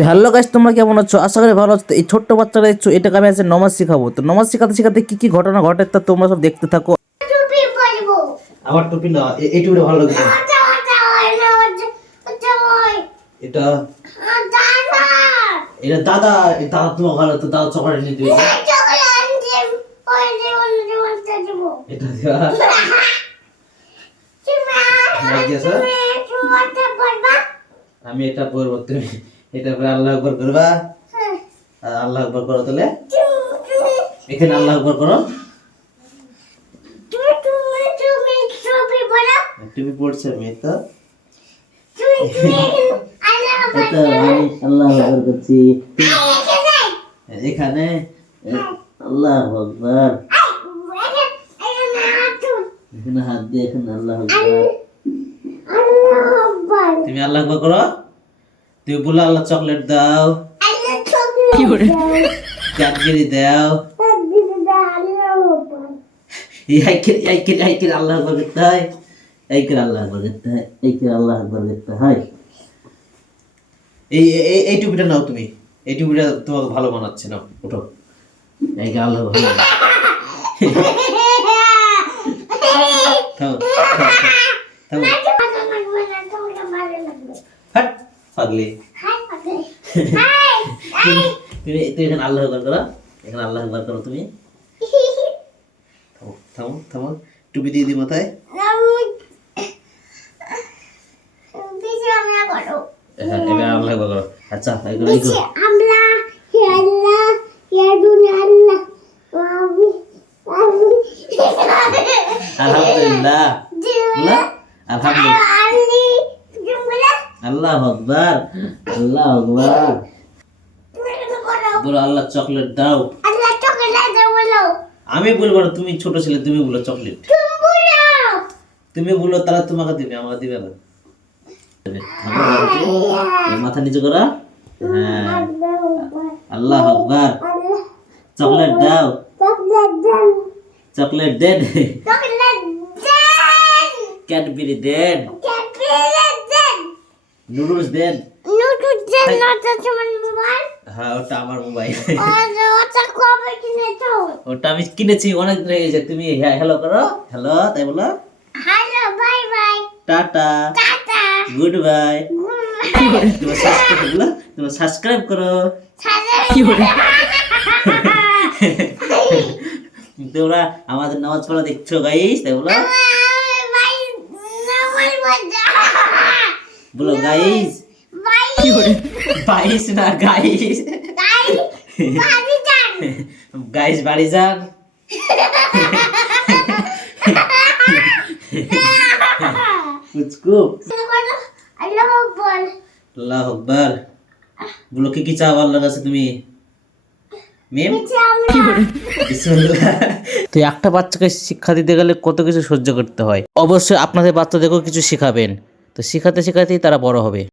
তো hello guys, তোমরা কেমন আছো? আশা করি ভালো আছো। তো এই ছোট্ট বাচ্চারা দেখছো, এটাকে আমি আজকে নমাজ শিখাবো। তো নমাজ শিখাতে শিখাতে কি কি ঘটনা ঘটে তা তোমরা সব দেখতে থাকো। টুপি পরবো। আমার টুপি না, এই টুপিটা ভালো লাগে। এটা দাদা এটা দাদা, এই দাদা তোমার ভালো, তো দাদা চকলেট নিয়ে দিবে। এটা দেওয়া আমি এটা পড়বো, তুমি এটা পরে আল্লাহ আকবার করবা। আর আল্লাহ আকবার করো, তাহলে এখানে আল্লাহ আকবার করো। তুমি পড়ছো, আমি তো আল্লাহ আকবার করছি এখানে। আল্লাহ আকবার, এখানে হাত দিয়ে এখানে আল্লাহ আকবার। তুমি আল্লাহ আকবার করো। তুমি বলো আল্লাহ চকলেট দাও, ক্যাডবেরি দাও। এই আল্লাহ আকবার করতে হয়, এই করে আল্লাহ আকবার করতে হয়, এই করে আল্লাহ আকবার করতে হয়। এই টুপিটা নাও তুমি, এই টুপিটা তোমাকে ভালো বানাচ্ছে না। ওঠো, এই করে আল্লাহ আকবার। থামো থামো, হাট পাগলি। তুমি এখানে আল্লাহ আকবার করো, এখানে আল্লাহ আকবার করো। তুমি থামো থামো থামো, টুপি দিয়ে দি মাথায়। হ্যাঁ, এবার আল্লাহ আকবার করো। আচ্ছা, আলহামদুলিল্লাহ, আলহামদুলিল্লাহ, আল্লাহ আকবার, আল্লাহ আকবার বলো। আল্লাহ চকলেট দাও। আমি বলবো না, তুমি ছোট ছেলে, তুমি বলো চকলেট। তুমি বলো, তারা তোমাকে দিবে, আমাকে দিবে না। মাথা নিচু করা। হ্যাঁ, আল্লাহ আকবার। চকলেট দাও, চকলেট দেন, ক্যাডবেরি দেন, নুডলস দেন। হ্যাঁ, ওটা আমার মোবাইল। ওটা আমি কিনেছি, অনেক দিন হয়ে গেছে। তুমি হ্যালো করো, হ্যালো তাই বলো। Tata, good bye. তোমার সাবস্ক্রাইব করো। তোমরা আমাদের নামাজ পড়া দেখছো গাইস, তাই বলো। বলো গাইস, বাইস না গাইস, গাইস বাড়ি যান। আল্লাহ আকবার বলো। কি কি চাও আল্লাহর কাছে তুমি? তো একটা বাচ্চাকে শিক্ষা দিতে গেলে কত কিছু সহ্য করতে হয়। অবশ্যই আপনাদের বাচ্চাদেরকেও কিছু শেখাবেন। তো শেখাতে শেখাতেই তারা বড় হবে।